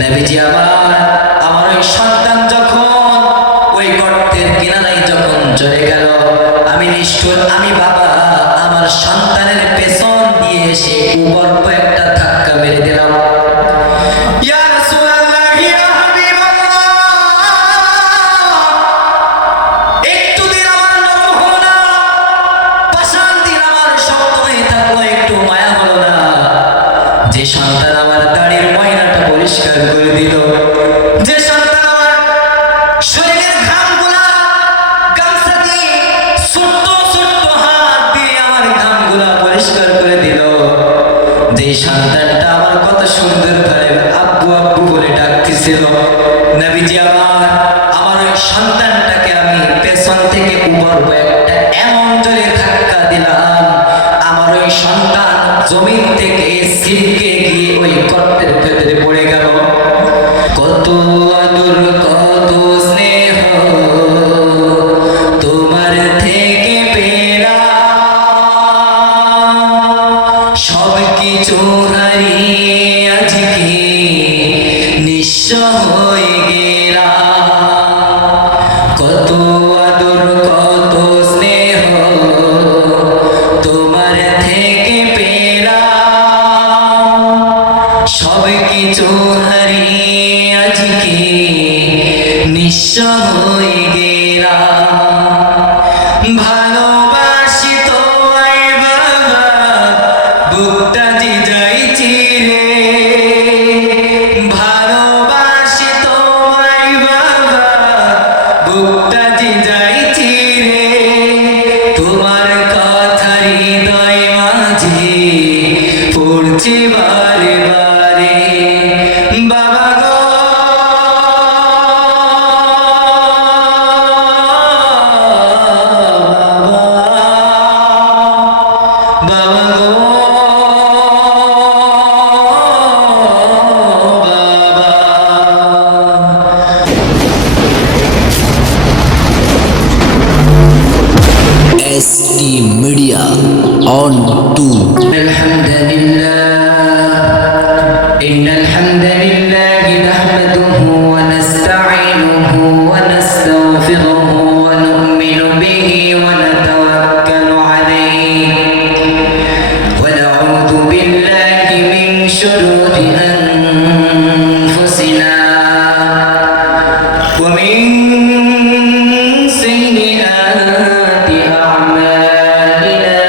নবীজি আমার ওই সন্তান যখন ওই গর্তের কিনারায় যখন চলে গেল, আমি নিষ্ঠুর, আমি বাবা আমার সন্তানের পেছন দিয়ে এসে উপর একটা ধাক্কা মেরে দিলাম। ইয়া রাসূলুল্লাহ, ইয়া হাবিবাল্লাহ, একটু দিন আমার নরম হলো না, পাষাণ দিন আমার শক্ত হয়ে থাকলো, একটু মায়া হলো না? যে সন্তান আমার দাড়ির ময়লাটা পরিষ্কার করে দিল, যে সন্তান আমার শরীরের ঘামগুলা গামছা দিয়ে ছোট্ট ছোট্ট হাত দিয়ে আমার ঘামগুলা পরিষ্কার করে দিল, যে সন্তানটা আমার কত সুন্দর করে আব্বু আব্বু বলে ডাকতেছিল, নবীজি আমার ওই সন্তানটাকে আমি পেছন থেকে উপর একটা এমন জোরে ধাক্কা দিলাম, আমার ওই সন্তান জমিন থেকে ছিটকে গিয়ে ওই গর্তের ভেতরে পড়ে গেল। কত আদর কত স্নেহ তোমার থেকে পেলাম, সব কিছু হারিয়ে আজকে নিঃস্ব হয়ে গেলাম। কত আদর কত স্নেহ তোমার থেকে পেলাম, সব কিছু হারিয়ে আজকে নিঃস্ব হয়ে গেলাম। ভালোবাসি তোমায় বাবা, বুকটা যে যাই চিরে, ভালোবাসি তোমায় বাবা, বুকটা যে যাই চিরে, তোমার কথা হৃদয় মাঝে পড়ছে বারে বারে। বাবা গো, বাবা গো, বাবা। ST Media on 2. الحمد لله، إن الحمد لله نحمده ونستعينه ونستغفره ونؤمن به ونتوكل عليه، ونعوذ بالله من شرور أنفسنا ومن سيئات أعمالنا،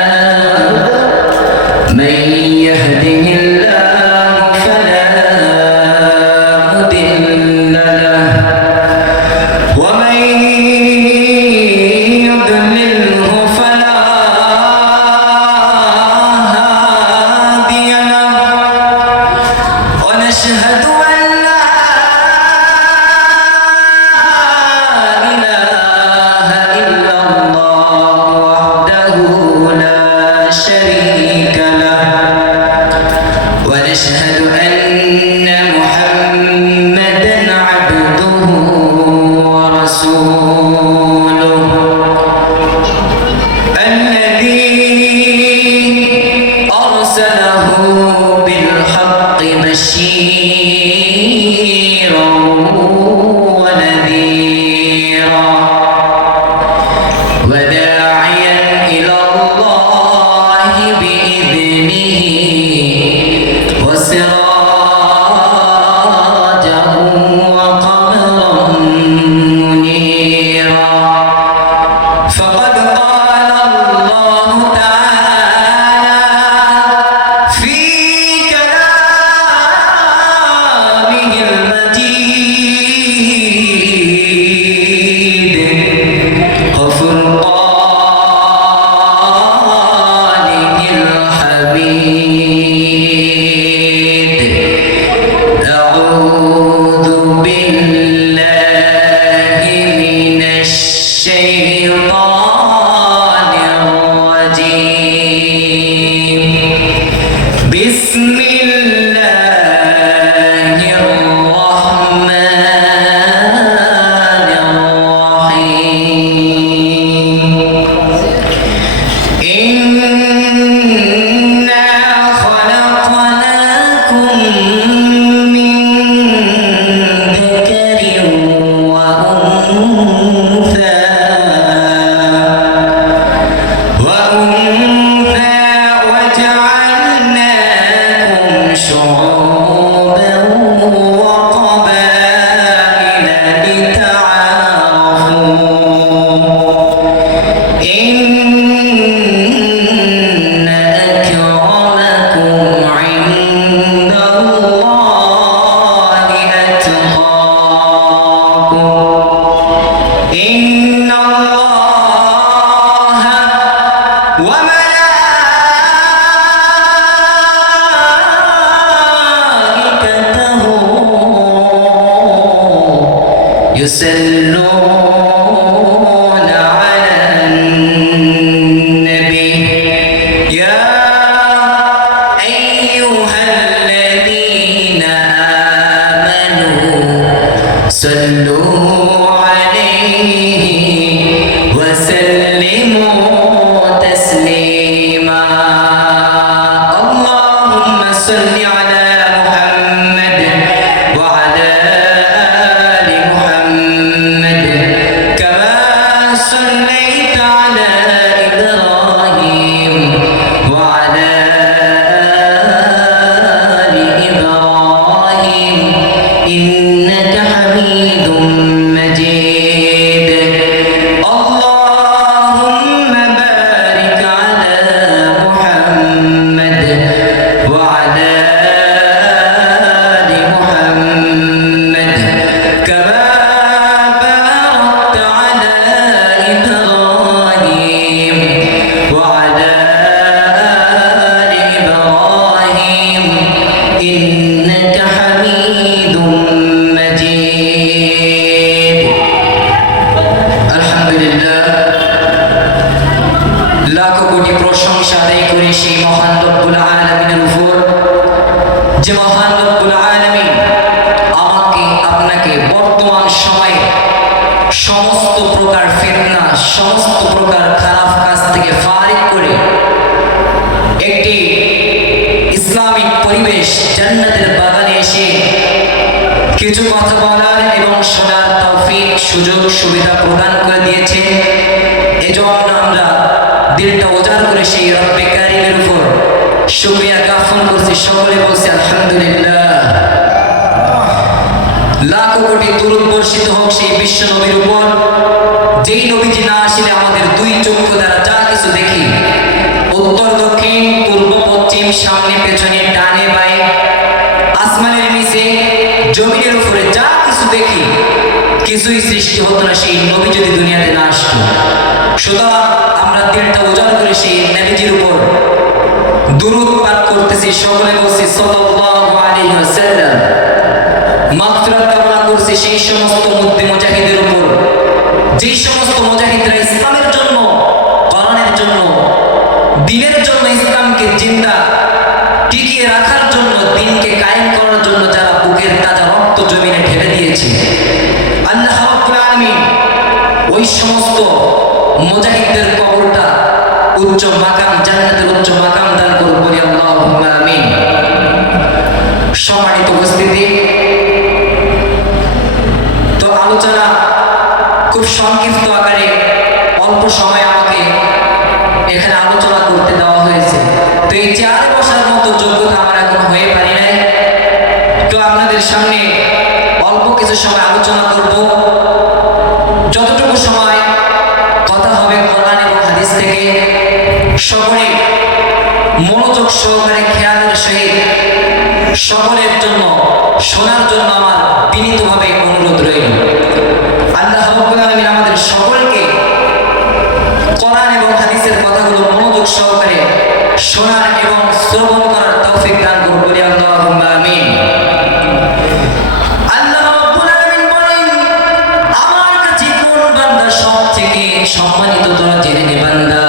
من يهده الله فلا مضل له ومن يضلله فلا هادي له، ونشهد أن لا إله إلا الله وحده لا شريك له، ونشهد أن محمدا عبده ورسوله، الذي أرسله بالحق بشيرا ونذيرا، وداعيا إلى الله بإذنه وسراجا وقمرا منيرا. فقد قال الله تعالى في كلامه المجيد وفرقانه الحميد، أعوذ بالله من الشيطان الرجيم، بسم الله الرحمن الرحيم. إنا خلقناكم من يصلون على النبي يا أيها الذين آمنوا صلوا عليه وسلموا تسليما اللهم صل على محمد وعلى آل محمد كما صليت على إبراهيم وعلى آل إبراهيم إنك حميد مجيد اللهم بارك على محمد وعلى آل محمد كما باركت على إبراهيم وعلى آل إبراهيم إنك حميد مجيد আলহামদুলিল্লাহ লাখো কোটি প্রশংসা আদায় করি সেই মহান রব্বুল আলামিনের উপর যে মহান রব্বুল আলামিন আমাকে আপনাকে বর্তমান সময়ে সমস্ত প্রকার ফিতনা সমস্ত প্রকার খারাপ কাজ থেকে ফারিক করে একটি ইসলামিক পরিবেশ জান্নাতের বাগানে এসে কিছু কথা বলার এবং শোনার তৌফিক সুযোগ সুবিধা প্রদান করে দিয়েছে এজন্য আমরা দিলটা উজাড় করে সেই রব্বে কারীমের উপর শুকরিয়া জ্ঞাপন করছি সকলে বলছি আলহামদুলিল্লাহ লাখো কোটি দুরূদ বর্ষিত হোক সেই বিশ্ব নবীর উপর যেই নবীজি না আসলে আমাদের দুই চক্ষু দ্বারা যা কিছু দেখি উত্তর দক্ষিণ পূর্ব পশ্চিম সামনে পেছনে ডানে বাঁয়ে আসমানের নিচে জমিনের উপরে যা কিছু দেখি কিছুই সৃষ্টি হতো না সেই নবী যদি দুনিয়াতে না আসতো সুতরাং আমরা দিলটা উজাড় করে সেই নবীজির উপর দুরূদ পাঠ করতেছি সকলে বলছি সাল্লাল্লাহু আলাইহি ওয়াসাল্লাম মাগফিরাত কামনা করছি সেই সমস্ত মুজাহিদের উপর যেই সমস্ত মুজাহিদরা ইসলামের জন্য কোরআনের জন্য দ্বীনের জন্য ইসলামকে জিন্দা টিকিয়ে রাখার জন্য দ্বীনকে কায়েম করার জন্য যারা বুকের তাজা রক্ত জমিনে ঢেলে দিয়েছে আল্লাহ রাব্বুল আলামিন ওই সমস্ত মুজাহিদদের কবরটা উচ্চ মাকাম জান্নাতের উচ্চ মাকাম দান করুন বলি আল্লাহুম্মা আমিন সম্মানিত উপস্থিতি তো আলোচনা খুব সংক্ষিপ্ত আকারে অল্প সময় আমাকে এখানে আলোচনা করতে দেওয়া হয়েছে তো এই চেয়ারে বসার মতো যোগ্যতা আমার এখন হয়ে পারি নাই তো আপনাদের সামনে অল্প কিছু সময় আলোচনা করব যতটুকু সময় কথা হবে কোরআন এবং হাদিস থেকে সকলে মনোযোগ সহকারে খেয়ালের সহিত সকলের জন্য শোনার জন্য আমার বিনীতভাবে অনুরোধ রইল আল্লাহ রাব্বুল আলামিন আমাদের সকলকে কোরআন এবং হাদিসের কথাগুলো মনোযোগ সহকারে শোনার এবং শ্রবণ করার তৌফিক দান করুন বলি আল্লাহুম্মা আমিন আল্লাহ রাব্বুল আলামিন বলেন আমার কাছে কোন বান্দা সবথেকে সম্মানিত তোরা জেনে নে বান্দা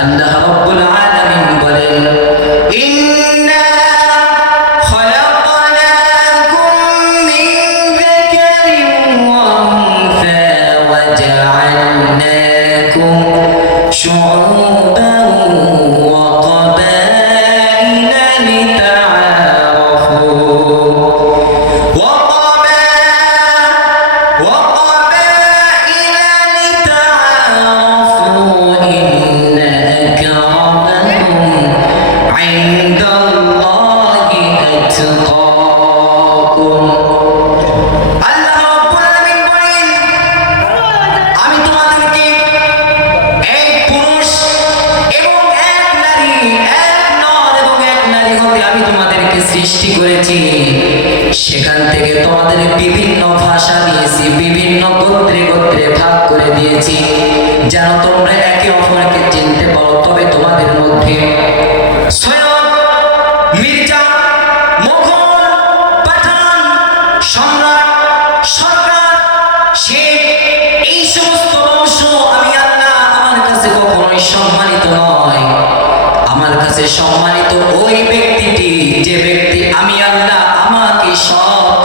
আল্লাহ রাব্বুল আলামিন বলেন ইন্না খলাকনাকুম মিন যাকারিন ওয়া উনসা ওয়া জাআলনাকুম শুউবান ওয়া ক্বাবাইলা লিতাআরাফু ওয়া ক্বাবাইলা লিতাআরাফু ইন্না আকরামাকুম ইনদাল্লাহি আতকাকুম আল্লাহ রাব্বুল আলামিন বলেন আমি তোমাদেরকে এক পুরুষ এবং এক নারী এক নর এবং এক নারী হতে আমি তোমাদেরকে সৃষ্টি করেছি সেখান থেকে তোমাদের বিভিন্ন ভাষা দিয়েছি বিভিন্ন গোত্রে গোত্রে ভাগ করে দিয়েছি যেন তোমরা একে অপরকে চিনতে পারো তবে তোমাদের মধ্যে সৈয়দ মির্জা মোগল পাঠান সম্রাট সরকার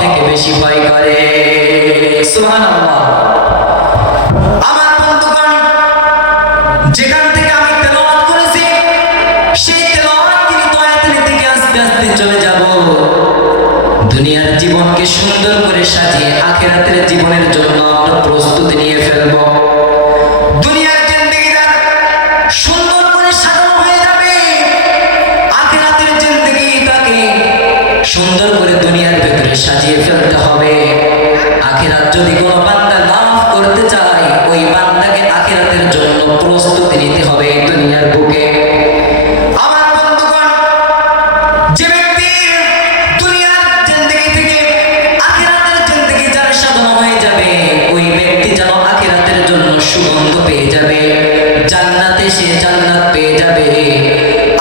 থেকে বেশি ভয় করে। সুবহানাল্লাহ। আমার বন্ধুগণ, যেখান থেকে আমি তেলাওয়াত করেছি সেই তেলাওয়াত কিন্তু আয়াতের দিকে আস্তে আস্তে চলে যাব। দুনিয়ার জীবনকে সুন্দর করে সাজিয়ে আখিরাতের জীবনের জন্য আমরা প্রস্তুতি নিয়ে ফেলব। দুনিয়ার জিন্দেগিটা সুন্দর করে সাজানো হয়ে যাবে, আখিরাতের জিন্দেগিটাকে সুন্দর করে দুনিয়ার ভেতরে সাজিয়ে ফেলতে হবে। আখিরাত যদি কোনো বান্দা লাভ করতে চায়, ওই বান্দাকে আখিরাতের জন্য প্রস্তুতি নিতে হবে এই দুনিয়ার বুকে। আমার বন্ধুগণ, যে ব্যক্তি দুনিয়ার জিন্দেগি থেকে আখিরাতের জিন্দেগি যার সাধনা হয়ে যাবে, ওই ব্যক্তি যেন আখিরাতের জন্য সুগন্ধ পেয়ে যাবে, জান্নাতে সে জান্নাত পেয়ে যাবে।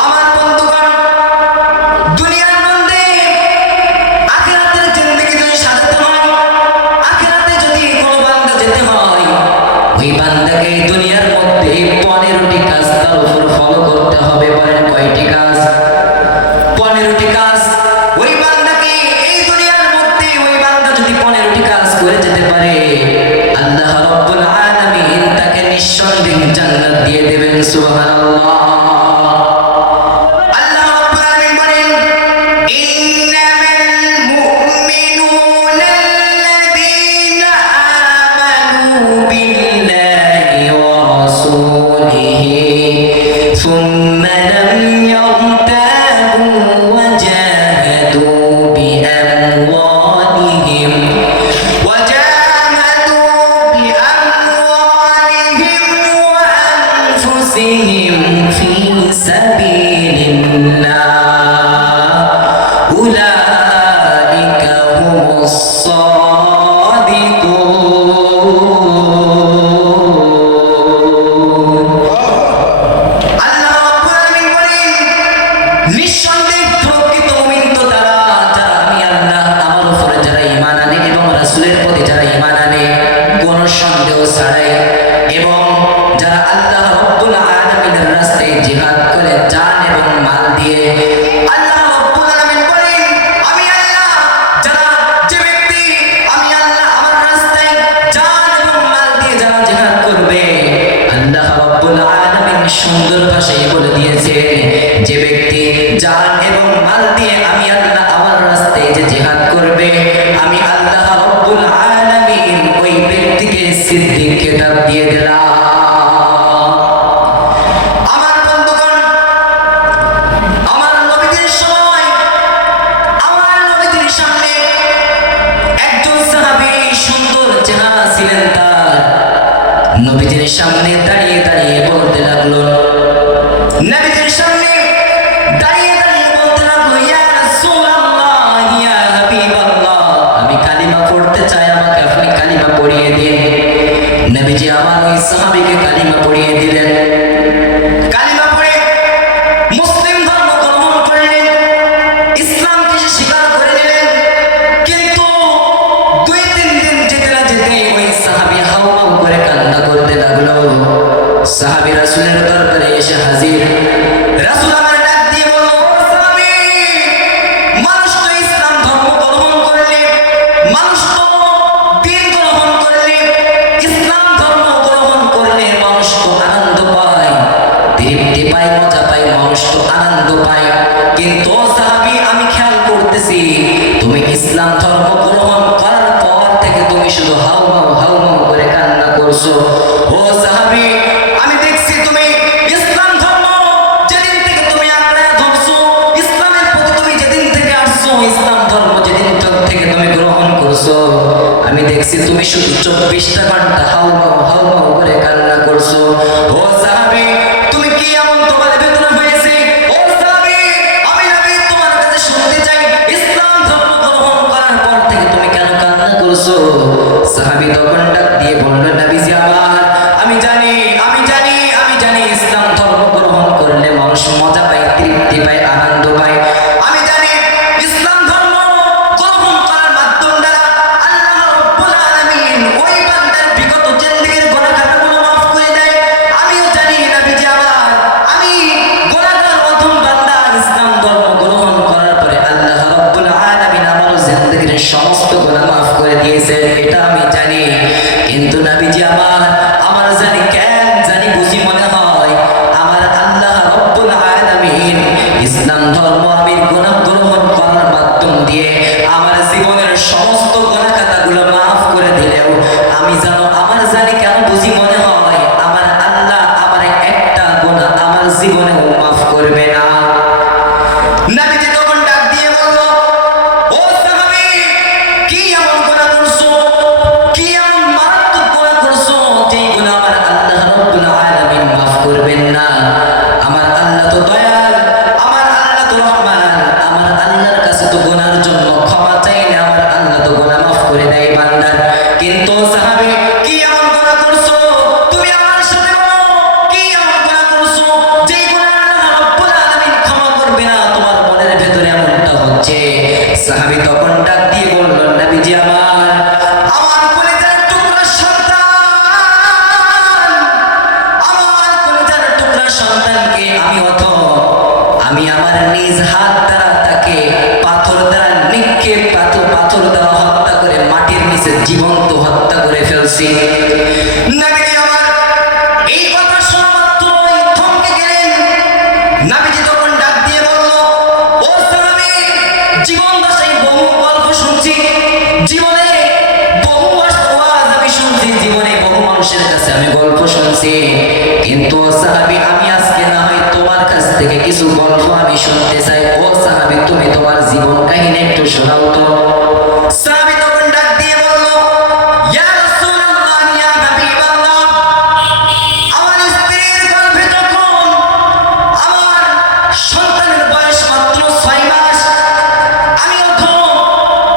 আমার বন্ধুগণ, দুনিয়ার মধ্যে আখিরাতের জিন্দেগি যদি সাজাতে হয়, আখিরাতে যদি কোনো বান্দা যেতে হয়, ওই বান্দাকে দুনিয়ার মধ্যে 15টি কাজ তার উপর ফলো করতে হবে। বলেন কয়টি কাজ? 15টি কাজ। ওই বান্দাকে এই দুনিয়ার মধ্যে ওই বান্দা যদি 15টি কাজ করে যেতে পারে, আল্লাহ রাব্বুল আলামিন তাকে নিঃসন্দেহে জান্নাত দিয়ে দেবেন। সুবহানাল্লাহ। আল্লাহ রাব্বুল আলামিন বলেন, ইন্নামাল মুমিনুনা আল্লাযীনা আমানু বিল্লাহি ওয়া রাসূলিহি সুম্মা লাম ইয়ারতাবু ওয়া জাহাদু বিআমওয়ালিহিম ওয়া وأنفسهم في سبيل الله أولئك هم الصادقون। আল্লাহ রাব্বুল আলামিন বলেন, নিঃসন্দেহে প্রকৃত মুমিন তো তারা, যারা আমি আল্লাহ আমার উপরে যারা ঈমান আনে এবং রাসূলের প্রতি যারা ঈমান আনে কোনো সন্দেহ ছাড়াই, এবং যারা আল্লাহ রাব্বুল আলামিনের রাস্তায় জিহাদ করে জান এবং মাল দিয়ে। আল্লাহ রাব্বুল আলামিন বলেন, আমি আল্লাহ যারা, যে ব্যক্তি আমি আল্লাহ আমার রাস্তায় জান এবং মাল দিয়ে যারা জিহাদ করবে, আল্লাহ রাব্বুল আলামিন সুন্দর ভাষায় বলে দিয়েছে, যে ব্যক্তি জান এবং মাল দিয়ে আমি আল্লাহ আমার রাস্তায় যে জিহাদ করবে, আমি আল্লাহ রাব্বুল আলামিন ওই ব্যক্তিকে সিদ্দিক খেতাব দিয়ে দিলাম। আমার বন্ধুগণ, আমার নবীজির সময় আমার নবীজির সামনে একজন সাহাবী, সুন্দর চেহারা ছিলেন তার, নবীজির সামনে দাঁড়িয়ে দাঁড়িয়ে বলতে লাগলো, নবীজির সামনে দাঁড়িয়ে দাঁড়িয়ে বলতে লাগলো, ইয়া রাসূলুল্লাহ, ইয়া হাবিবাল্লাহ, আমি কালিমা পড়তে চাই, আমাকে আপনি কালিমা পড়িয়ে দিন। নবীজি আমার ওই সাহাবীকে কালিমা পড়িয়ে দিলেন। কালিমা পড়ে মুসলিম ধর্ম গ্রহণ করলেন, ইসলামকে সে স্বীকার করে নিলেন। কিন্তু 2-3 দিন যেতে না যেতে ওই সাহাবী হাউমাউ করে কান্না করতে লাগলো। সাহাবী রাসূলের দরবারে এসে হাজির। রাসূল আমার ডাক দিয়ে বলল, ও সাহাবী, মানুষ তো ইসলাম ধর্ম গ্রহণ করলে, মানুষ তো দ্বীন গ্রহণ করলে, ইসলাম ধর্ম গ্রহণ করলে মানুষ তো আনন্দ পায়, তৃপ্তি পায়, মজা পায়, মানুষ তো আনন্দ পায়। কিন্তু ও সাহাবী, আমি খেয়াল করতেছি তুমি ইসলাম ধর্ম গ্রহণ করার পর থেকে তুমি শুধু হাউমাউ করে কান্না করছো। ও সাহাবী, আমি দেখছি তুমি ইসলাম ধর্ম যেদিন থেকে তুমি আঁকড়ে ধরছো, ইসলামের প্রতি তুমি যেদিন থেকে আসছো, ইসলাম ধর্ম যেদিন থেকে তুমি গ্রহণ করছো, আমি দেখছি তুমি শুধু 24টা ঘন্টা হাউমাউ করে কান্না করছো। ও সাহাবী, তুমি কি এমন তোমার ভেতরে হয়েছে? ও সাহাবী, আমি নবী তোমার কাছে শুনতে চাই, ইসলাম ধর্ম গ্রহণ করার পর থেকে তুমি কেন কান্না করছো? সাহাবী তখন ডাক দিয়ে বলল, নবীজি আমার, আমি জানি ইসলাম ধর্ম গ্রহণ করলে মানুষ মজা পায়, তৃপ্তি পায়, আনন্দ পায়। আমি জানি ইসলাম ধর্ম গ্রহণ করার মাধ্যম দ্বারা আল্লাহ রাব্বুল আলামিন ওই বান্দার বিগত জিন্দেগীর গুনাহ খাতাগুলো মাফ করে দেয়। আমিও জানি নবীজি আমার, আমি গুনাহগার প্রথম বান্দা, ইসলাম ধর্ম গ্রহণ করার পরে আল্লাহ রাব্বুল আলামিন আমার জিন্দেগীর সমস্ত গুনাহ মাফ করে দিয়েছেন, এটা আমি জানি। কিন্তু নবীজি আমার জানি কেন জানি বুঝি মনে হয় আমার আল্লাহ রব্বুল আলামিন ইসলাম ধর্ম আমি গুনাহ গ্রহণ করার মাধ্যম দিয়ে আমার জীবনের সমস্ত গুনাহ খাতাগুলো মাফ করে দিলেও আমি জানো আমার জানি কেন বুঝি মনে হয় আমার আল্লাহ আমার একটা গুনাহ আমার জীবনেও মাফ করবে না। নবীজি তখন ডাক দিয়ে বলল, ও সাহাবী, কি এমন গুনাহ করছো, কি এমন মারাত্মক গুনাহ করছো যেই গুনাহ আমার আল্লাহ রাব্বুল আলামিন মাফ করবেন না? আমার আল্লাহ তো দয়াল, আমার আল্লাহ তো রহমান, আমার আল্লাহর কাছে তো গুনাহর জন্য ক্ষমা চাইলে আমার আল্লাহ তো গুনাহ মাফ করে দেয় বান্দার। কিন্তু সাহাবী, কি এমন গুনাহ করছো তুমি আমার সাথে বলো, কি এমন গুনাহ করছো যেই গুনাহ আল্লাহ রাব্বুল আলামিন ক্ষমা করবে না? তোমার মনের ভেতরে এমনটা হচ্ছে। সাহাবী তখন ডাক দিয়ে বলল, নবীজি আমার কলিজার টুকরা সন্তান, আমার কলিজার টুকরা সন্তানকে আমি আমার নিজ হাত দ্বারা তাকে পাথর দ্বারা নিক্ষেপ পাথর দ্বারা হত্যা করে মাটির নিচে জীবন্ত হত্যা করে ফেলছি। নবীজি আমার এই কথা শোনা মাত্রই থমকে গেলেন। নবীজি তখন ডাক দিয়ে বলল, ও সাহাবী, জীবন দশায় বহু গল্প শুনছি, জীবনে বহু ওয়াজ আমি শুনছি, জীবনে বহু মানুষের কাছে আমি গল্প শুনছি, কিন্তু ও সাহাবী আমি আজকে না হয় তোমার কাছ থেকে কিছু গল্প আমি শুনতে চাই। ও সাহাবী, তুমি তোমার জীবন কাহিনী একটু শোনাও তো। সাহাবী তখন ডাক দিয়ে বলল, ইয়া রাসূলুল্লাহ, ইয়া হাবিবাল্লাহ, আমার স্ত্রীর গর্ভে যখন আমার সন্তানের বয়স মাত্র 6 মাস,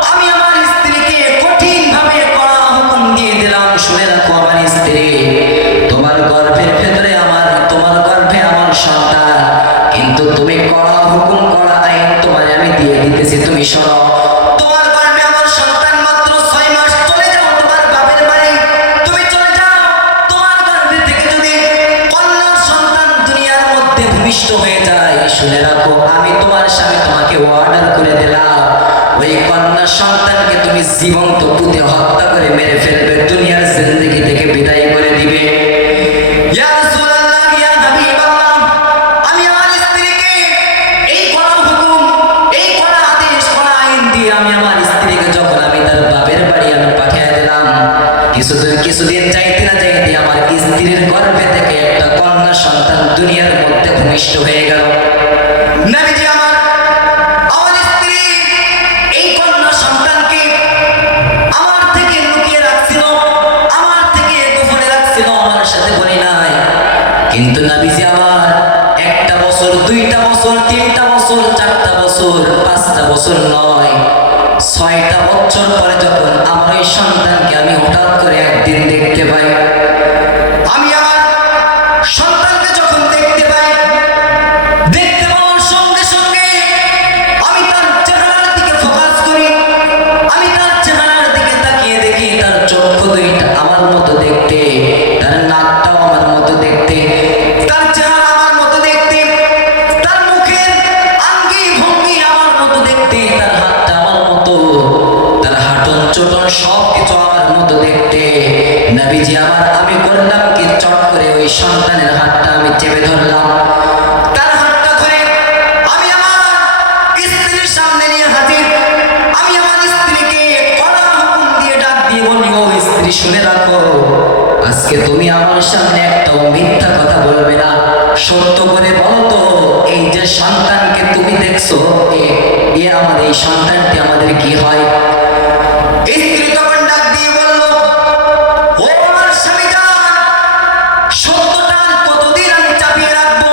আমি আমার স্ত্রীকে কঠিনভাবে কড়া হুকুম দিয়ে দিলাম, শুনে রাখো আমার স্ত্রী, তোমার গর্ভের ভেতরে তোমার গর্ভে আমার সন্তান, কিন্তু তুমি কড়া হুকুম কড়া আইন তোমার আমি দিয়ে দিতেছি, তুমি শোনো। তোমার গর্ভে আমার সন্তান মাত্র 6 মাস, চলে যাও তোমার বাপের বাড়ি, তুমি চলে যাও। তোমার গর্ভে থেকে যদি কন্যা সন্তান দুনিয়ার মধ্যে ভূমিষ্ঠ হয়ে যায়, শুনে রাখো আমি তোমার স্বামী তোমাকে অর্ডার করে দিলাম, ওই কন্যা সন্তানকে তুমি জীবন্ত পুঁতে হত্যা করে মেরে ফেলবে, দুনিয়ার জিন্দেগি থেকে বিদায় করে দিবে। ইয়া রাসূলুল্লাহ, ইয়া হাবিবাল্লাহ, আমি আমার স্ত্রীকে এই কড়া হুকুম, এই কড়া আদেশ, কড়া আইন দিয়ে আমি আমার স্ত্রীকে যখন আমি তার বাপের বাড়ি আমি পাঠিয়ে দিলাম, কিছুদিন যাইতে না যাইতে আমার স্ত্রীর গর্ভে থেকে একটা কন্যা সন্তান দুনিয়ার মধ্যে ভূমিষ্ঠ হয়ে গেল। নবীজি আমার স্ত্রী এই কন্যা সন্তানকে আমার থেকে লুকিয়ে রাখছিল, আমার থেকে গোপনে রাখছিল, আমার সাথে বলে নাই। কিন্তু নবীজি আমার 1টা বছর, 2টা বছর, 3টা বছর, 4টা বছর, 5টা বছর নয়, 6টা বছর পরে যখন আমার ওই সন্তানকে আমি হঠাৎ করে একদিন দেখতে পাই, আমি আমার সন্তানকে যখন দেখতে পাওয়ার সঙ্গে সঙ্গে আমি তার চেহারার দিকে ফোকাস করি, আমি তার চেহারার দিকে তাকিয়ে দেখি তার চক্ষু দুইটা আমার মতো দেখতে, তার নাকটাও আমার মতো দেখতে, তার চেহারা আমার মতো দেখতে, তার মুখের আঙ্গি ভঙ্গি আমার মতো দেখতে, তার হাতটা আমার মতো, তার হাঁটন চটন সব কিছু আমার মতো দেখতে। নবীজি আমি করলাম কি, চট করে ওই সন্তানের হাতটা আমি চেপে ধরলাম, তার হাতটা ধরে আমি আমার স্ত্রীর সামনে নিয়ে হাজির। আমি আমার স্ত্রীকে কড়া হুকুম দিয়ে ডাক দিয়ে বলি, ও স্ত্রী শুনে রাখো, আজকে তুমি আমার সামনে একটাও মিথ্যা কথা বলবে না, সত্য করে বলো তো, এই যে সন্তানকে তুমি দেখছো, আমাদের এই সন্তানটি আমাদের কি হয়? স্ত্রী তখন ডাক দিয়ে বলল, ও আমার স্বামী জান, সত্যটা কতদিন আমি চাপিয়ে রাখবো,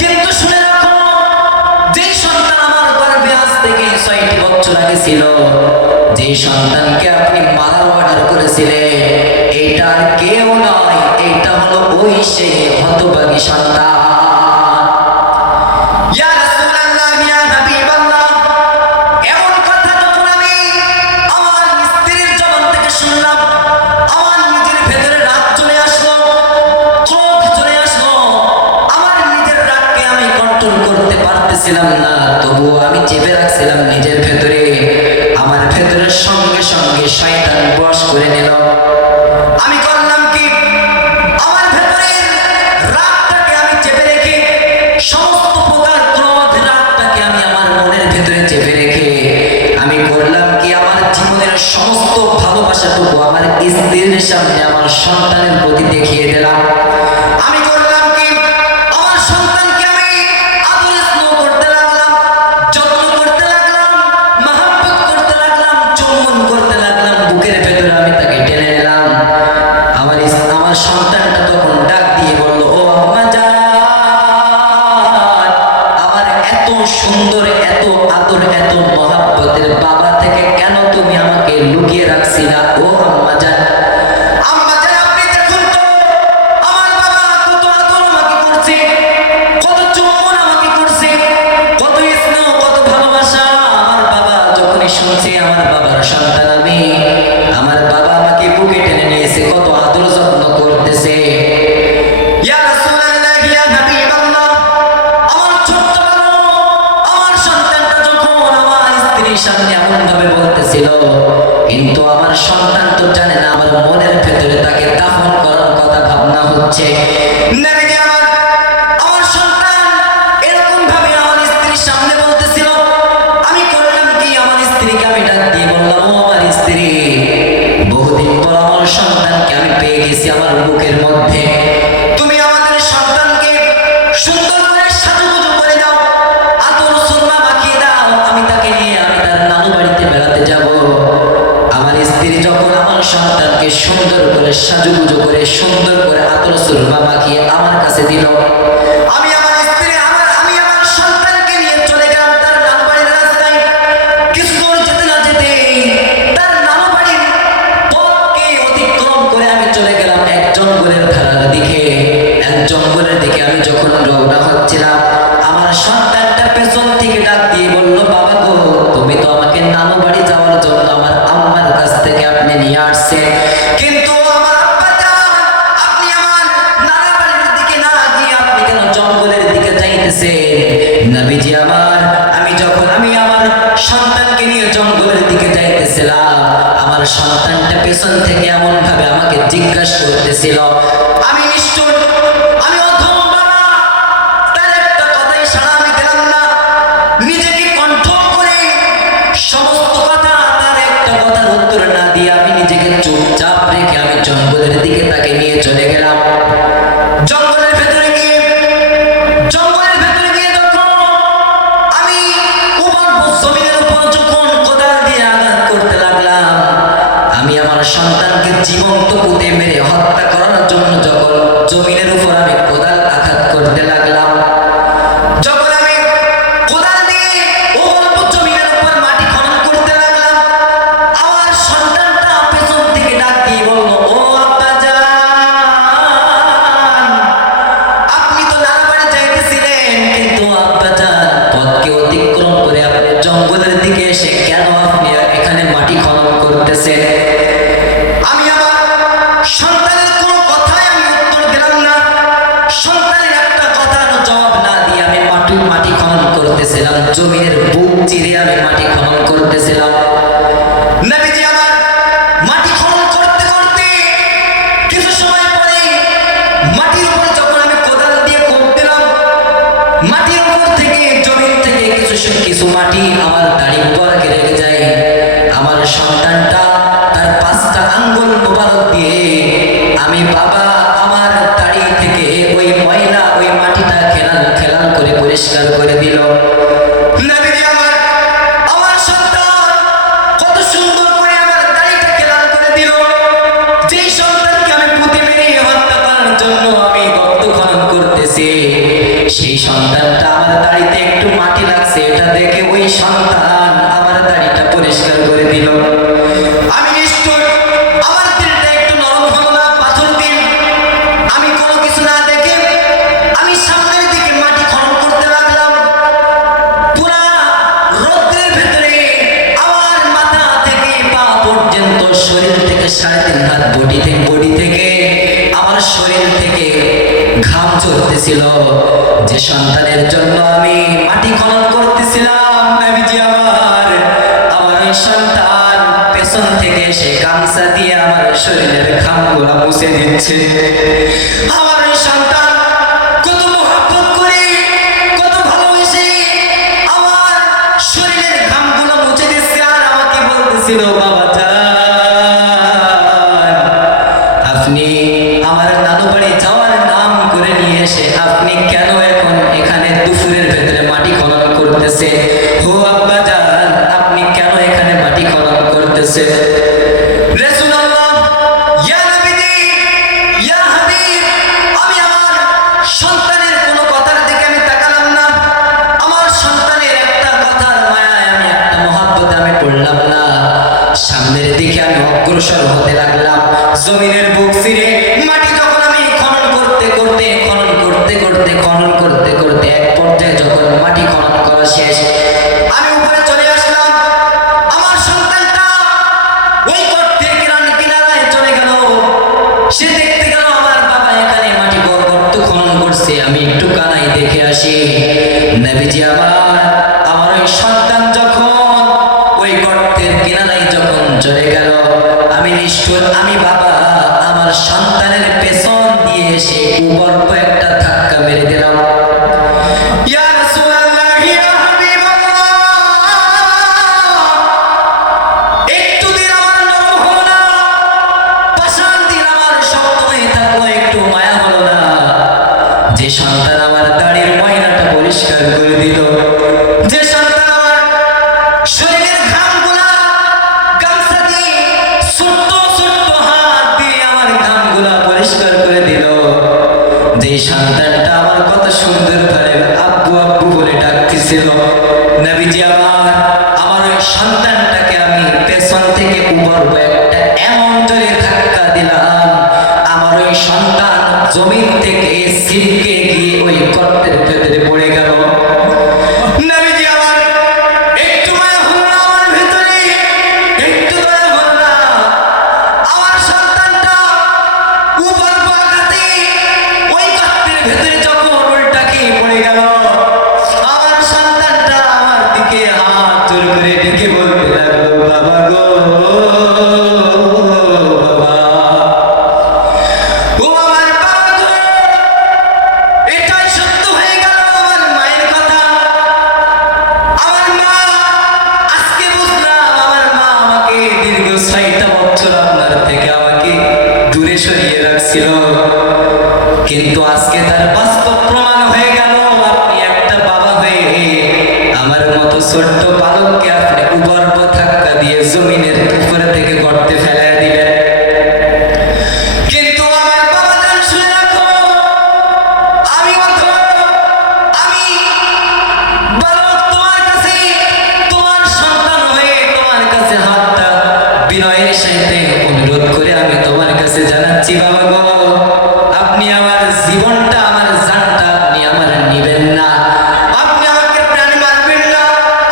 কিন্তু শুনে রাখো, যে সন্তান আমার গর্ভে আজ থেকে 6টি বছর আগে ছিল, যে সন্তানকে আপনি মারার অর্ডার করেছিলেন, এটা আর কেউ নয়, এটা হলো ওই সেই হতভাগী সন্তান। ইয়া রাসূলুল্লাহ, ইয়া হাবিবাল্লাহ, এমন কথা যখন আমি আমার স্ত্রীর জবান থেকে শুনলাম, আমার নিজের ভেতরে রাগ চলে আসলো, ক্রোধ চলে আসলো, আমার নিজের রাগকে আমি কন্ট্রোল করতে পারতেছিলাম না, তবুও আমি চেপে রাখছিলাম নিজের ভেতরে। আমার ভেতরের সঙ্গে করে নিল। আমি করলাম কি, আমার ভেতরের রাগটাকে আমি চেপে রেখে, সমস্ত প্রকার ক্রোধ রাগটাকে আমি আমার মনের ভেতরে চেপে রেখে আমি করলাম কি, আমার জীবনের সমস্ত ভালোবাসাটুকু আমার স্ত্রীর সামনে আমার সন্তানের প্রতি দেখিয়ে দিলাম। আমি করলাম কি, আমার সন্তানকে আমি আদর স্নেহ করতে লাগলাম, যত্ন করতে লাগলাম, মহব্বত করতে লাগলাম, চুম্বন করতে লাগলাম, বুকের ভেতরে আমি তাকে টেনে নিলাম। আমার সন্তানটা তখন ডাক দিয়ে বলল, ও আম্মা জান, আমার এত সুন্দর, এত আদর, এত মহব্বতের বাবা থেকে কেন তুমি আমাকে লুকিয়ে রাখছিলা? ও আম্মা জান, আম্মা জান, আপনি দেখুন তো আমার বাবা কত আদর আমাকে করছে, কত চুম্বন আমাকে করছে, কত স্নেহ, কত ভালোবাসা। আমার বাবা যখনই শুনছে আমার বাবার সন্তান আমি, আমার বাবা আমাকে বুকে টেনে নিয়েছে, কত আদর যত্ন করতেছে। ইয়া রাসূলুল্লাহ, ইয়া হাবিবাল্লাহ, আমার ছোট্ট বাবু, আমার সন্তানটা যখন আমার স্ত্রীর সামনে এমন ভাবে বলতেছিল, কিন্তু আমার সন্তান তো জানে না আমার মনের ভেতরে তাকে দাফন করার কথা ভাবনা হচ্ছে। নবীজি আমার সন্তান এরকম ভাবে আমার স্ত্রীর সামনে বলতেছিল। আমি করলাম কি, আমার স্ত্রীকে আমি ডাক দিয়ে বললাম, ও আমার স্ত্রী, বহুদিন পর আমার সন্তানকে আমি পেয়ে গেছি আমার বুকের মধ্যে, তুমি আমাদের সন্তানকে সুন্দর করে সাজুগুজু করে দাও, আদর সুরমা মাখিয়ে দাও, আমি তাকে নিয়ে আমি তার নানু বাড়িতে বেড়াতে যাব। আমার স্ত্রী যখন আমার সন্তানকে সুন্দর করে সাজুগুজু করে সুন্দর করে আদর সুরমা মাখিয়ে আমার কাছে দিল, আমি আমার স্ত্রী আমি আমার সন্তানকে নিয়ে চলে গেলাম তার নানু বাড়ির রাস্তায়। কিছু দূর যেতে না যেতে তার নানু বাড়ির পথকে অতিক্রম করে আমি চলে গেলাম এক জঙ্গলের ধারার দিকে। এক জঙ্গলের দিকে আমি যখন রওনা হচ্ছিলাম, আমার সন্তানটা পেছন থেকে ডাক দিয়ে বলল, বাবা গো, তুমি তো আমাকে নানু বাড়ি যাওয়ার জন্য আমার আম্মার কাছ থেকে আপনি নিয়ে আসছেন, কিন্তু আমার আব্বা জান, আপনি আমার নানা বাড়ির দিকে না গিয়ে আপনি কেন জঙ্গলের দিকে যাইতেছেন? নবীজি আমার, আমি আমার সন্তানকে নিয়ে জঙ্গলের দিকে যাইতেছিলাম, আমার সন্তানটা পেছন থেকে এমন ভাবে আমাকে জিজ্ঞাসা করতেছিল, আমি নিষ্ঠুর, আমি অধম বাবা, তার একটা কথাই সাড়া আমি দিলাম না, নিজেকে কন্ট্রোল করে সমস্ত কথা, তার একটা কথার উত্তর না দিয়ে আমি নিজেকে চুপচাপ রেখে আমি জঙ্গলের দিকে তাকে নিয়ে চলে গেলাম। জঙ্গলের ভেতরে গিয়ে যখন আমি জমিনের উপর যখন কোদাল দিয়ে আঘাত করতে লাগলাম, আমি আমার সন্তানকে জীবন্ত পুঁতে মেরে হত্যা করার জন্য যখন জমিনের উপর আমি কোদাল আঘাত করতে লাগলাম, যখন আমি কোদাল দিয়ে জমিনের উপর মাটি খনন করতে লাগলাম, আমার সন্তানটা পেছন থেকে ডাক দিয়ে বলল, ও আব্বা জান, আপনি তো নানা বাড়ি যাইতেছিলেন, কিন্তু আব্বা জান, পথকে অতিক্রম করে আপনি জঙ্গলের দিকে এসে কেন আপনি এখানে মাটি খনন করতেছেন? আমি আমার সন্তানের কোনো কথাই আমি উত্তর দিলাম না, সন্তানের একটা কথার জবাব না দিয়ে আমি মাটি খনন করতেছিলাম, জমিনের বুক চিরে আমি মাটি খনন করতেছিলাম। নবীজি আমার মাটি খনন করতে করতে কিছু সময় পরে মাটির উপর যখন আমি কোদাল দিয়ে কোপ দিলাম, মাটির উপর থেকে জমিন থেকে কিছু মাটি আমার দাড়ির উপরে রেখে যায়। আমার সন্তানটা তার 5টা আঙ্গুল মোবারক দিয়ে আমি বাবা আমার দাড়ি থেকে ওই ময়লা ওই মাটিটা খেলাল করে পরিষ্কার করে দিল। নবীজি আমার সন্তান কত সুন্দর করে আমার দাড়িটা খেলাল করে দিল। যেই সন্তানকে আমি পুঁতে মেরে হত্যা করার জন্য আমি রক্ত খনন করতেছি, সেই সন্তানটা আমার দাড়িতে একটু মাটি লাগছে, এটা দেখে ওই সন্তান আমার দাড়িটা পরিষ্কার করে দিল। আমি নিষ্ঠুর, আমার দিলটা একটু নরম হলো না, পাথর দিন। আমি কোনো কিছু না দেখে আমি সামনের দিকে মাটি খনন করতে লাগলাম। পুরা রৌদ্রের ভেতরে আমার মাথা থেকে পা পর্যন্ত, শরীর থেকে 3.5 হাত বডি থেকে আমার শরীর থেকে ঘাম ঝরতেছিল। যে সন্তানের জন্য আমি মাটি খনন করতেছিলাম, নবীজি আমার ওই সন্তান পেছন থেকে সে গামছা দিয়ে আমার শরীরের ঘামগুলো মুছে দিচ্ছে। আমার ওই সন্তান কত মহব্বত করে, কত ভালোবেসে আমার শরীরের ঘামগুলো মুছে দিচ্ছে, আর আমাকে বলতেছিল, বাবা যান, আপনি আমার নানু বাড়ি যাওয়ার নাম করে নিয়ে এসে আপনি কেন এখন এখানে দুপুরের ভেতরে মাটি খনন করতেছে? ও আব্বা যান, আপনি কেন এখানে মাটি খনন করতেছে? রাসূলুল্লাহ, ইয়া নবীজি, ইয়া হাবিব, আমি আমার সন্তানের কোনো কথার দিকে আমি তাকালাম না। আমার সন্তানের একটা কথার মায়ায় আমি একটা মহব্বতে আমি পড়লাম না। সামনের দিকে আমি অগ্রসর হতে লাগলাম। জমিনের বুক চিরে মাটি যখন আমি খনন করতে করতে এক পর্যায়ে যখন মাটি খনন করা শেষ, আমি উপরে চলে আসলাম। আমার সন্তানটা ওই গর্তের কিনারায় চলে গেল। সে দেখতে গেল আমার বাবা এখানে মাটি গর্ত খনন করছে, আমি একটু কানাই দেখে আসি। নবীজি আমার ওই সন্তান যখন ওই গর্তের কিনারায় যখন চলে গেল, আমি নিষ্ঠুর, আমি বাবা আমার সন্তানের পেছন দিয়ে এসে উপর্ব একটা ধাক্কা মেরে দিলাম। ইয়া রাসূলুল্লাহ, ইয়া হাবিবাল্লাহ, একটু দিন আমার নরম হলো না, পাষাণ দিন আমার শক্ত হয়ে থাকলো, একটু মায়া হলো না? যে সন্তান আমার দাড়ির ময়লাটা পরিষ্কার করে দিল, যে সন্তান আমার শরীরের ঘামগুলা গামছা দিয়ে ছোট্ট ছোট্ট হাত দিয়ে আমার ঘামগুলা পরিষ্কার করে দিল, যে সন্তানটা আমার কত সুন্দর করে আব্বু আব্বু বলে ডাকতেছিল, নবীজি আমার ওই সন্তানটাকে আমি পেছন থেকে উপর্ব একটা এমন জোরে ধাক্কা দিলাম, আমার ওই সন্তান জমিন থেকে ছিটকে গিয়ে ওই গর্তের ভেতরে পড়ে গেল। নবীজি আমার একটু মায়া হলো না, আমার ভেতরে একটু দয়া হলো না? আমার সন্তানটা উপর্ব আঘাতে ওই গর্তের ভেতরে যখন উল্টা খেয়ে পড়ে গেল, আমার সন্তানটা আমার দিকে হাত জোর করে ডেকে বলতে লাগলো, বাবা গো, বাবা, ও আমার বাবা গো। এটাই সত্য হয়ে গেল আমার মায়ের কথা। আমার মা, আজকে বুঝলাম আমার মা আমাকে দীর্ঘ ৬টা বছর আপনার থেকে আমাকে দূরে সরিয়ে রাখছিল, কিন্তু আজকে তার বাস্তব প্রমাণ হয়ে গেল। আপনি একটা বাবা হয়ে আমার মতো ছোট্ট বালককে আপনি উপর্ব ধাক্কা দিয়ে জমিনের উপরে থেকে গর্তে ফেলায় দিলেন। কিন্তু আমার বাবা জান, শুনে রাখো, আমি বালক তোমার কাছে, তোমার সন্তান হয়ে তোমার কাছে হাতটা বিনয়ের সাথে অনুরোধ করে আমি তোমার কাছে জানাচ্ছি, বাবা গো, আপনি আমার জীবনটা, আমার জানটা আপনি আমার নিবেন না, আপনি আমাকে প্রাণ মারবেন না।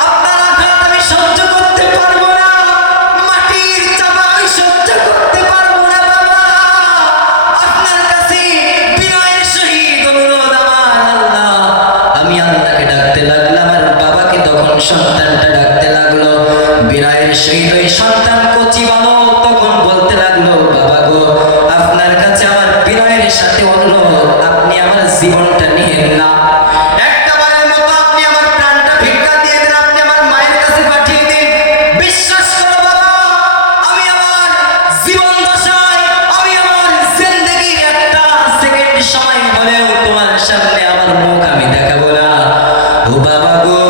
আপনার আঘাত আমি সহ্য করতে পারবো না, মাটির চাপা আমি সহ্য করতে পারবো না বাবা। আপনার কাছে বিনয়ের সহিত অনুরোধ আমার আল্লাহ। আমি আল্লাহকে ডাকতে লাগলাম, আর বাবাকে তখন সন্তানটা ডাকতে লাগলো বিনয়ের সহিত। ওই সন্তান কচি বালক তখন বলতে লাগলো, বাবা গো, আপনার কাছে আমার বিনয়ের সাথে অনুরোধ, আপনি আমার জীবনটা নিয়েন না, একটা বারের মতো আপনি আমার প্রাণটা ভিক্ষা দিয়ে দেন, আপনি আমার মায়ের কাছে পাঠিয়ে দিন। বিশ্বাস করো বাবা, আমি আমার জীবন দশায়, আমি আমার জিন্দেগির একটা সেকেন্ড সময় হলেও তোমার সামনে আমার মুখ আমি দেখাবো না। ও বাবা গো,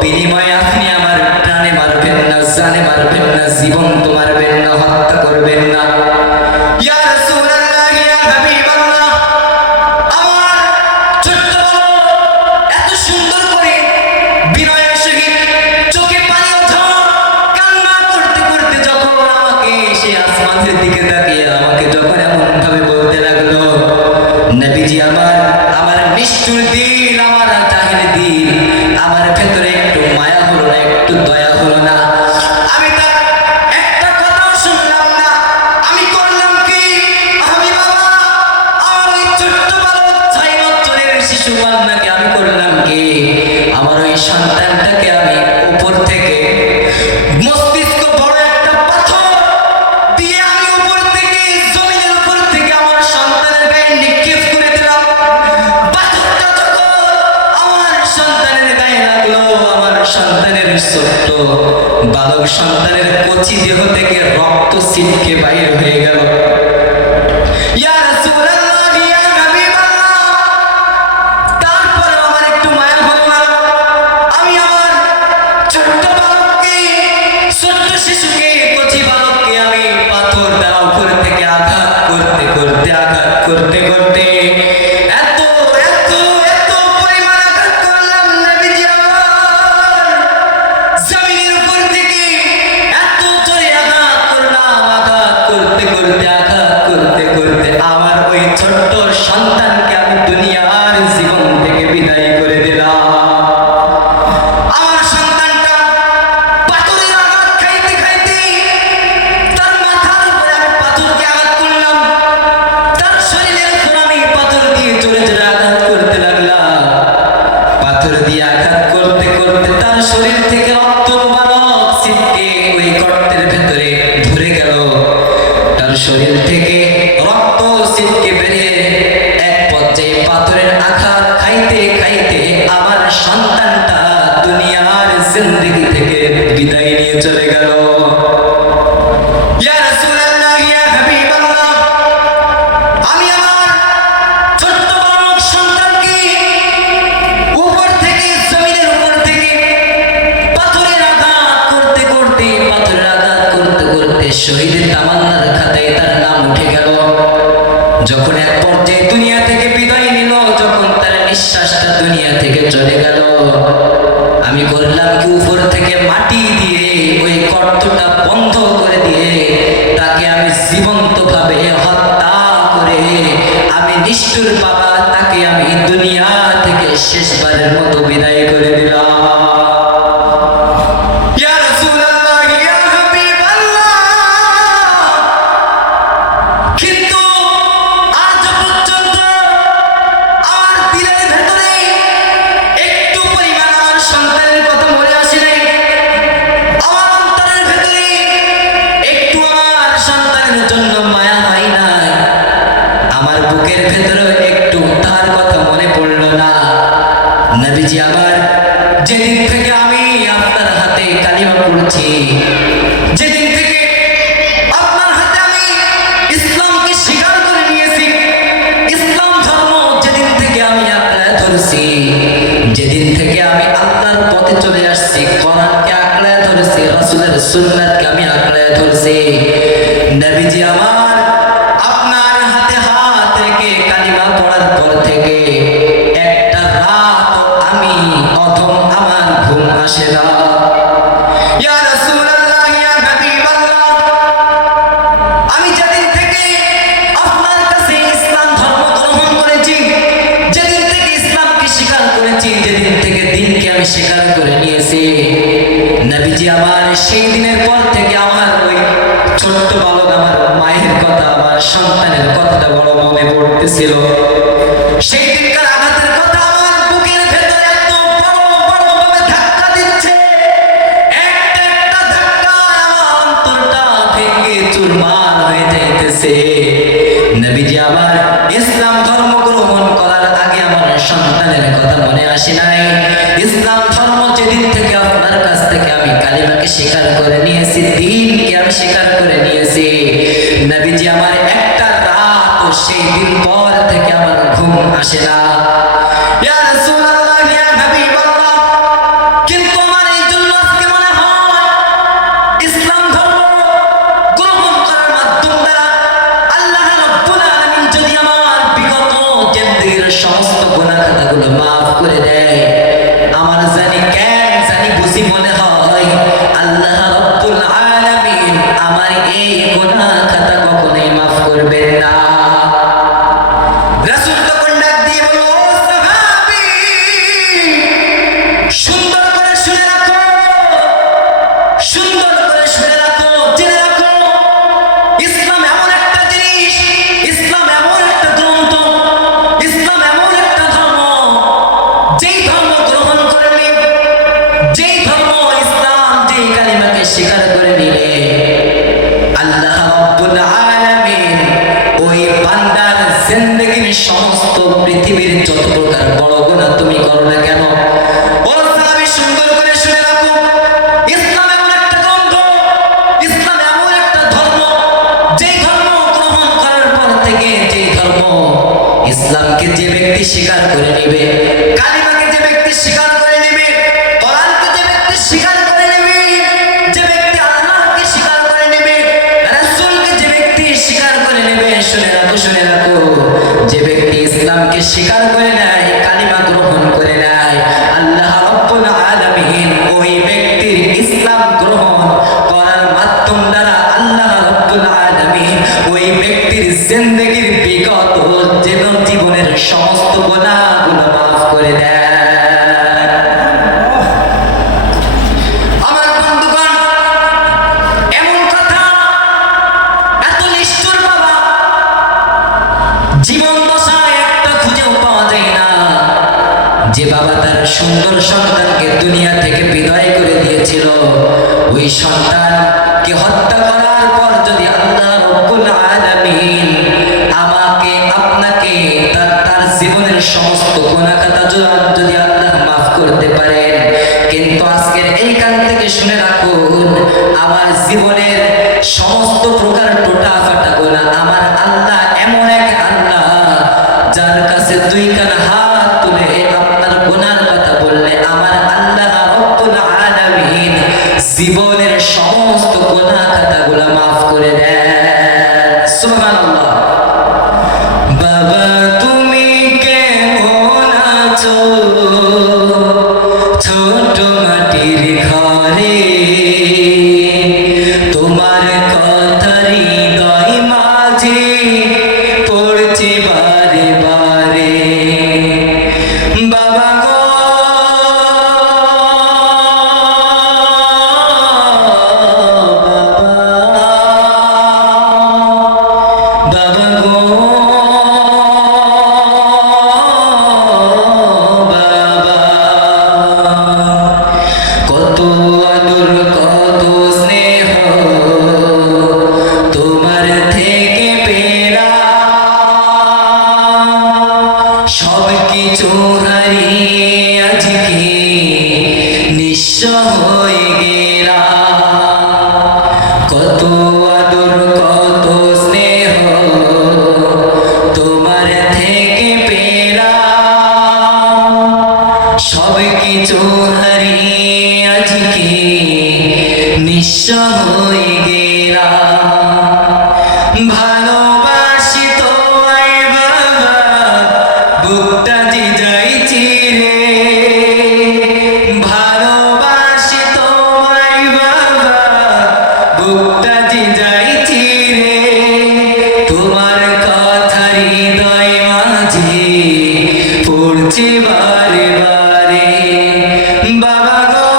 বিনিময়ে আপনি আমার প্রাণে মারবেন না, জানে মারবেন না, জীবন্ত মারবেন না, হত্যা করবেন না। ইয়া রাসূলুল্লাহ, ইয়া হাবিবাল্লাহ, আমার ছোট্ট বালক এত সুন্দর করে বিনয়ের সহিত চোখে পানি ওঠা কান্না করতে করতে যখন আমাকে সে আসমানের দিকে তাকিয়ে আমাকে যখন এমন ভাবে বলতে লাগলো, নবীজি আমার নিষ্ঠুর দিল, আমার জাহির দিল, আমার ভেতরে একটু মায়া হলো না, একটু দয়া হলো না। আমি তার একটা বালক সন্তানের কচি দেহ থেকে রক্ত ছিটকে বাইরে হয়ে গেল। ইয়া রাসূলুল্লাহ, ইয়া হাবিবাল্লাহ, তারপরে আমার একটু মায়া হলো না। আমি আমার ছোট্ট বালককে, ছোট্ট শিশুকে, কচি বালককে আমি পাথর দ্বারা উপর থেকে আঘাত করতে করতে এত এত এত পরিমাণ আঘাত করলাম নবীজি আমার। জমিনের উপর থেকে এত জোরে আঘাত করলাম, আঘাত করতে আমার ওই ছোট্ট সন্তানকে আমি দুনিয়ার জীবন থেকে বিদায় করে দিলাম। আমার সন্তানটা পাথরের আঘাত খাইতে খাইতে তার মাথার উপরে আমি পাথর দিয়ে আঘাত করলাম, তার শরীরের উপর আমি পাথর দিয়ে জোরে জোরে আঘাত করতে লাগলাম। পাথর দিয়ে আঘাত করতে তার শরীর থেকে রক্ত বালক ছিটকে ওই গর্তের ভেতরে ধরে গেল। তার শরীর থেকে রক্ত ছিটকে বেরিয়ে এক পর্যায়ে পাথরের আঘাত খাইতে খাইতে আমার সন্তানটা দুনিয়ার জিন্দেগি থেকে বিদায় নিয়ে চলে গেল। ইয়া রাসূলুল্লাহ, ইয়া হাবিবাল্লাহ, আমি আমার ছোট্ট বালক সন্তানকে উপর থেকে, জমিনের উপর থেকে পাথরের আঘাত করতে শহীদের তামান্নার খাতায় তার নাম উঠে গেল। যখন এক পর্যায়ে দুনিয়া থেকে বিদায় নিল, যখন তার নিঃশ্বাসটা দুনিয়া থেকে চলে গেল, আমি করলাম কি, উপর থেকে মাটি দিয়ে ওই গর্তটা বন্ধ করে দিয়ে তাকে আমি জীবন্ত ভাবে হত্যা করে আমি নিষ্ঠুর বাবা তাকে আমি দুনিয়া থেকে শেষবারের মতো বিদায় করে দিলাম। ইয়া রাসূলুল্লাহ, ইয়া হাবিবাল্লাহ, কিন্তু আজ পর্যন্ত আমার দিলের ভেতরে একটু পরিমাণ আমার সন্তানের কথা মনে আসে নাই। আমার অন্তরের ভেতরে একটু আমার সন্তানের জন্য মায়া হয় নাই। আমার বুকের ভেতরে একটু তার কথা মনে পড়ল না। নবীজি আমার, যেদিন থেকে আমি আপনার হাতে কালিমা পড়ছি, যেদিন থেকে আপনার হাতে আমি ইসলামকে স্বীকার করে নিয়েছি, ইসলাম ধর্ম যেদিন থেকে আমি আঁকড়ে ধরছি, যেদিন থেকে আমি আল্লাহর পথে চলে আসছি, কোরআনকে আঁকড়ে ধরছি, রাসূলের সুন্নাতকে আমি আঁকড়ে ধরছি, নবীজি আমার আপনার হাতে হাত রেখে কালিমা পড়ার পর থেকে একটা রাত আমি অধম আমার ঘুম আসে না। ইয়া রাসূলুল্লাহ, ইয়া হাবিবাল্লাহ, আমি যেদিন থেকে আপনার কাছে ইসলাম ধর্ম গ্রহণ করেছি, যেদিন থেকে ইসলামকে স্বীকার করেছি, যেদিন থেকে দ্বীনকে আমি স্বীকার করে নিয়েছি, নবীজি আমার সেই দিনের পর থেকে আমার ওই ছোট্ট বালক, আমার মায়ের কথা, আমার সন্তানের কথাটা বড় মনে পড়তেছিল। সেই দিনকার আঘাতের কথা আমার বুকের ভেতরে এত বড় বড় ভাবে ধাক্কা দিচ্ছে, একটা একটা ধাক্কা আমার অন্তরটা ভেঙে চুরমার হয়ে যাইতেছে। নবীজি আমার ইসলাম ধর্ম গ্রহণ করার আগে আমার সন্তানের কথা মনে আসে নাই। ইসলাম ধর্ম যেদিন থেকে আপনার কাছ থেকে আমি কালিমাকে স্বীকার করে নিয়েছি, দ্বীনকে আমি স্বীকার করে নিয়েছি, নবীজি আমার একটা রাত সেই দিন পর থেকে আমার ঘুম আসে না। ইয়া রাসূলুল্লাহ, ইয়া হাবিবাল্লাহ, কিন্তু আমার এই জন্য আজকে মনে হয় ইসলাম ধর্ম গ্রহণ করার মাধ্যম দ্বারা আল্লাহ রাব্বুল আলামিন যদি আমার বিগত জিন্দেগীর সমস্ত গুনাহ খাতাগুলো মাফ করে দেয়, আমার জানি বুঝি মনে হয় আল্লাহ রাব্বুল আলামিন আমার এই গুনাহ খাতা কখনোই মাফ করবেন না। রাসূল তখন ডাক দিয়ে বলল, ও সাহাবী, সুন্দর করে শুনে রাখো, সুন্দর করে শুনে রাখো, জেনে রাখো, ইসলাম এমন একটা জিনিস, ইসলাম এমন একটা গ্রন্থ, ইসলাম এমন একটা ধর্ম, যেই ধর্ম গ্রহণ করলে, যেই ধর্ম ইসলাম, যেই কালিমাকে স্বীকার করে নিলে আল্লাহ রাব্বুল আলামিন ওই বান্দার জিন্দেগীর সমস্ত পৃথিবীর যত প্রকার বড় গুনাহ তুমি করো না কেন, ও সাহাবী সুন্দর করে শুনে রাখো, ইসলাম এমন একটা সমস্ত গুনাহগুলো মাফ করে দেন। আমার বন্ধুগণ, এমন কথা, এত নিষ্ঠুর বাবা জীবন দশায় একটা খুঁজেও পাওয়া যায় না, যে বাবা তার সুন্দর সন্তানকে দুনিয়া থেকে বিদায় করে দিয়েছিল, ওই সন্তানকে হত্যা করার পর যদি আল্লাহ রাব্বুল আলামিন আমাকে আপনাকে তার জীবনের সমস্ত গুনাহ খাতা যদি আল্লাহ মাফ করতে পারেন, কিন্তু আজকের এইখান থেকে শুনে রাখুন, আমার জীবনের সমস্ত প্রকার টোটা ফাটা গুনাহ আমার আল্লাহ এমন এক আল্লাহ যার কাছে দুই কান হাত তুলে আপনার গুনার কথা বললে আমার আল্লাহ রাব্বুল আলামিন জীবনের সমস্ত গুনাহ খাতাগুলো মাফ করে দেন। সুবহানাল্লাহ। বাবা তুমি কেমন আছো ছোট মাটির ঘরে, তোমার কথা হৃদয় মাঝে পড়ছে বারে বারে। বাবা গো বাবা গো বাবা, কত আদর কত স্নেহ তোমার থেকে পেরা, সব কিছু হারিয়ে আজকে নিঃস্ব হয়ে গেলা। কত আদর কত স্নেহ তোমার থেকে পেলা, সব কিছু হারিয়ে আজকে নিঃস্ব হয়ে গেলা। ভালোবাসি তোমায় বাবা, বুকটা যে যাই চিরে, ভালোবাসি তোমায় বাবা, বুকটা যে যাই চিরে, তোমার কথা হৃদয় মাঝে পড়ছে বারে বারে। বাবা গো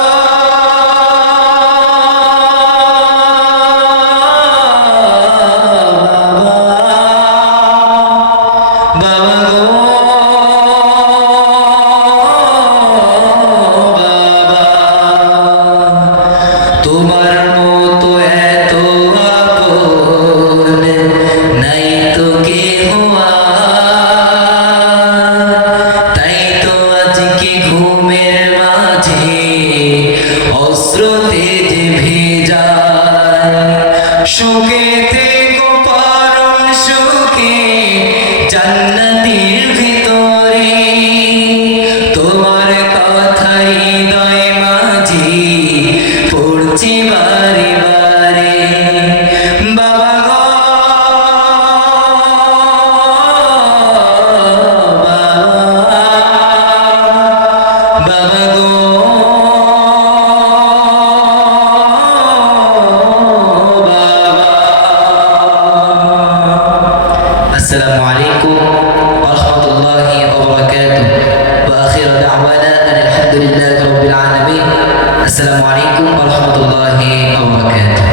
বাবা গো বাবা, তোমার মতো এত আপন নাই তো কেহ আর, তাই তো আজকে ঘুমের মাঝে অশ্রুতে যে ভেজা, সুখেতে গোপরণ সুখে জান্নাতের ভিতরে, তোমার কথা হৃদয় মাঝে পড়ছে বারে বারে। বাবা গো বাবা গো السلام عليكم ورحمة الله وبركاته، وآخر دعوانا أن الحمد لله رب العالمين. السلام عليكم ورحمة الله وبركاته.